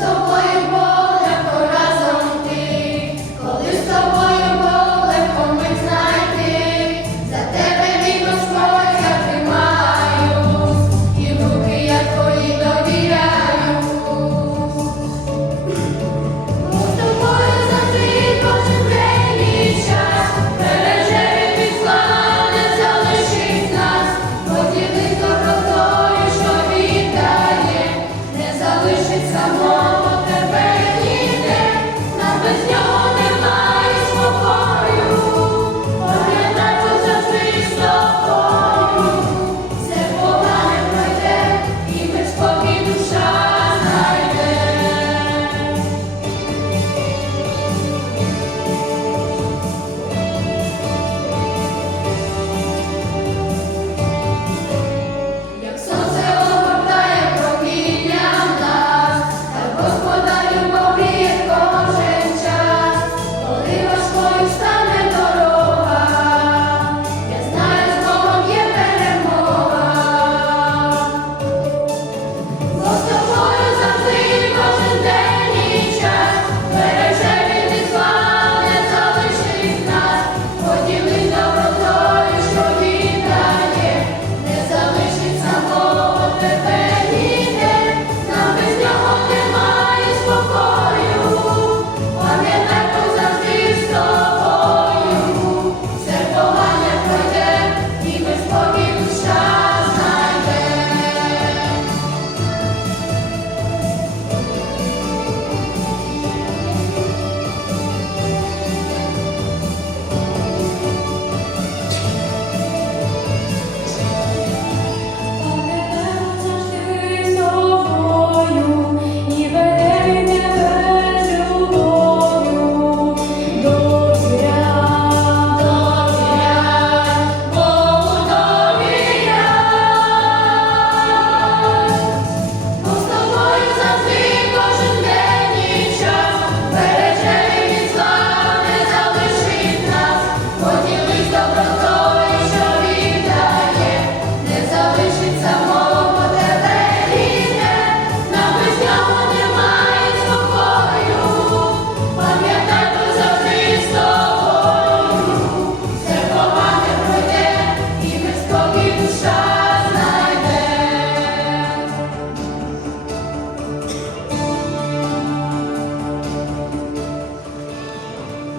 so quiet.